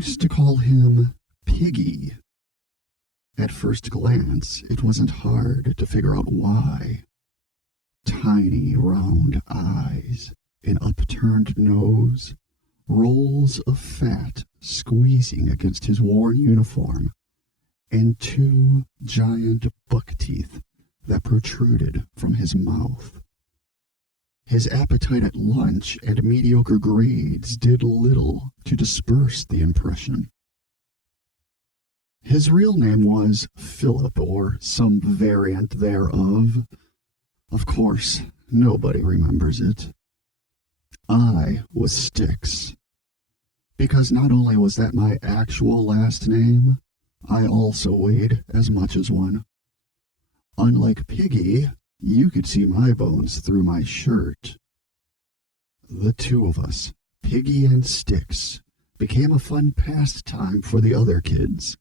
used to call him Piggy. At first glance, it wasn't hard to figure out why. Tiny round eyes, an upturned nose, rolls of fat squeezing against his worn uniform, and two giant buck teeth that protruded from his mouth. His appetite at lunch and mediocre grades did little to disperse the impression. His real name was Philip, or some variant thereof. Of course, nobody remembers it. I was Styx, because not only was that my actual last name, I also weighed as much as one. Unlike Piggy, you could see my bones through my shirt. The two of us, Piggy and Styx, became a fun pastime for the other kids.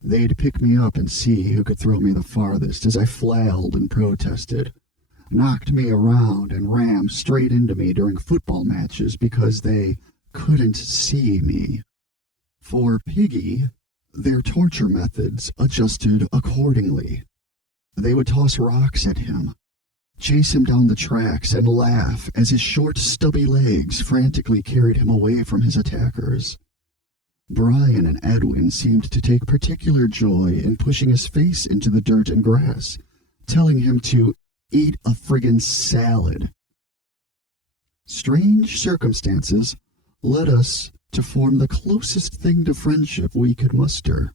They'd pick me up and see who could throw me the farthest as I flailed and protested, knocked me around and rammed straight into me during football matches because they couldn't see me. For Piggy, their torture methods adjusted accordingly. They would toss rocks at him, chase him down the tracks, and laugh as his short, stubby legs frantically carried him away from his attackers. Brian and Edwin seemed to take particular joy in pushing his face into the dirt and grass, telling him to eat a friggin' salad. Strange circumstances led us to form the closest thing to friendship we could muster.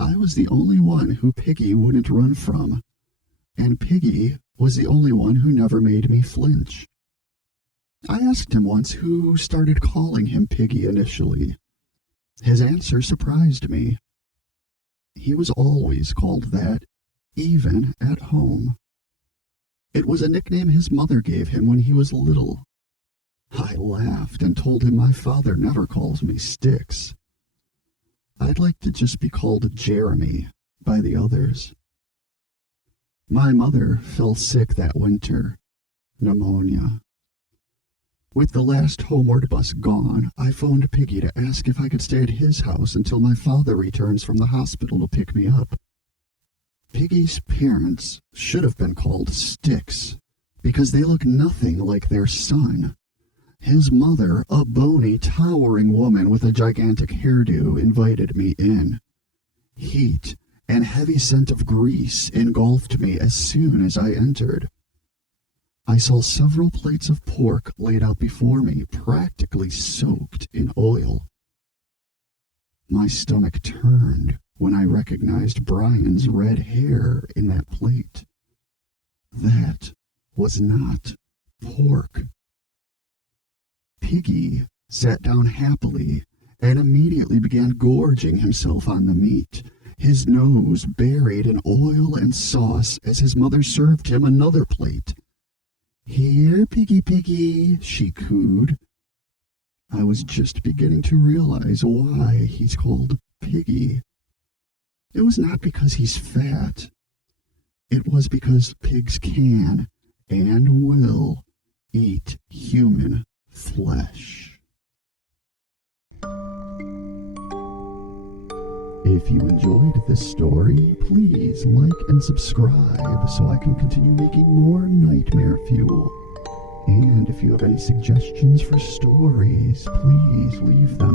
I was the only one who Piggy wouldn't run from, and Piggy was the only one who never made me flinch. I asked him once who started calling him Piggy initially. His answer surprised me. He was always called that, even at home. It was a nickname his mother gave him when he was little. I laughed and told him my father never calls me Styx. I'd like to just be called Jeremy by the others. My mother fell sick that winter. Pneumonia. With the last homeward bus gone, I phoned Piggy to ask if I could stay at his house until my father returns from the hospital to pick me up. Piggy's parents should have been called Styx, because they look nothing like their son. His mother, a bony, towering woman with a gigantic hairdo, invited me in. Heat and heavy scent of grease engulfed me as soon as I entered. I saw several plates of pork laid out before me, practically soaked in oil. My stomach turned when I recognized Brian's red hair in that plate. That was not pork. Piggy sat down happily and immediately began gorging himself on the meat, his nose buried in oil and sauce as his mother served him another plate. "Here, Piggy, Piggy," she cooed. I was just beginning to realize why he's called Piggy. It was not because he's fat. It was because pigs can and will eat human flesh. If you enjoyed this story, please like and subscribe so I can continue making more nightmare fuel. And if you have any suggestions for stories, please leave them